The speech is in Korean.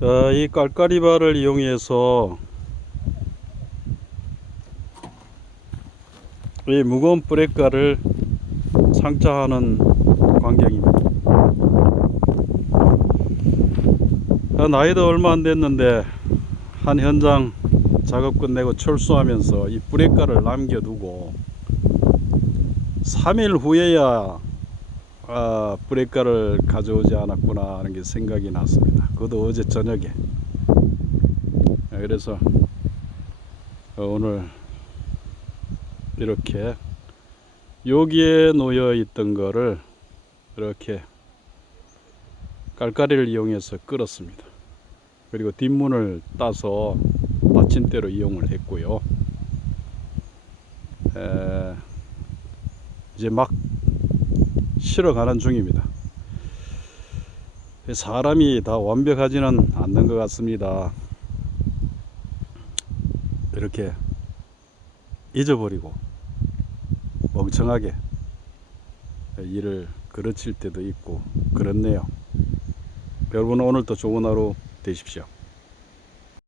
어, 이 깔깔이바를 이용해서 이 무거운 브레이크를 상차하는 광경입니다. 어, 나이도 얼마 안 됐는데 한 현장 작업 끝내고 철수하면서 이 브레이크를 남겨두고 3일 후에야 아, 브레이크를 가져오지 않았구나 하는 게 생각이 났습니다. 그것도 어제 저녁에. 아, 그래서 어, 오늘 이렇게 여기에 놓여 있던 거를 이렇게 깔깔이를 이용해서 끌었습니다. 그리고 뒷문을 따서 받침대로 이용을 했고요. 에, 이제 막 실어가는 중입니다. 사람이 다 완벽하지는 않는 것 같습니다. 이렇게 잊어버리고 멍청하게 일을 그르칠 때도 있고 그렇네요. 여러분 오늘도 좋은 하루 되십시오.